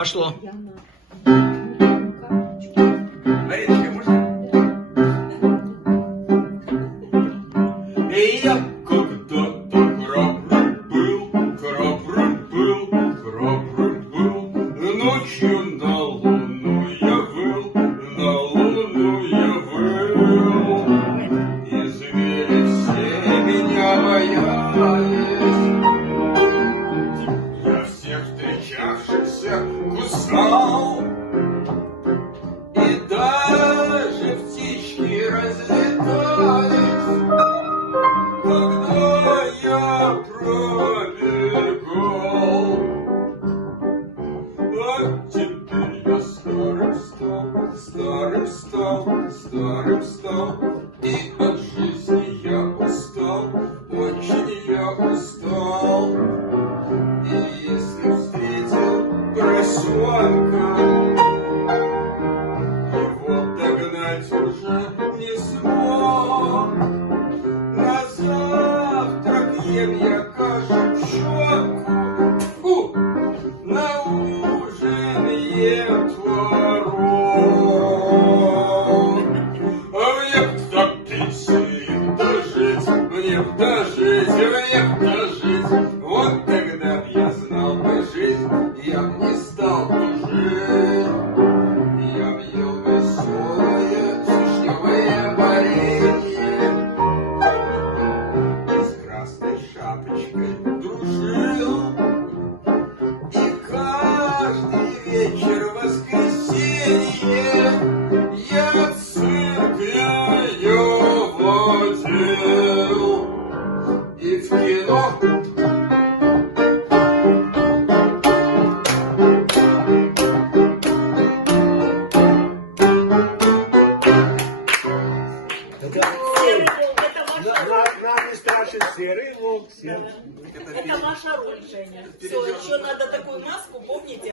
Пошло. Мариночка, можно? Я когда-то храбрым был, ночью на луну я выл, и звери все меня боялись. Я всех встречавшихся кусал, и даже птички разлетались, когда я пробегал. А теперь я старым стал, и от жизни я устал, очень я устал. И если встретил поросенка, его догнать уже не смог. На завтрак ем я кашу-пшенку, на ужин ем творог. А мне б до пенсии дожить, мне б дожить. Вот тогда б я знал бы жизнь, я б не стал тужить. Я б ел веселое вишневое варенье и с красной шапочкой дружил. И каждый вечер воскресенье я цирк ее водил. И в кино Нам не страшен серый волк. Это ваша роль, Женя. Все, еще надо такую маску, помните?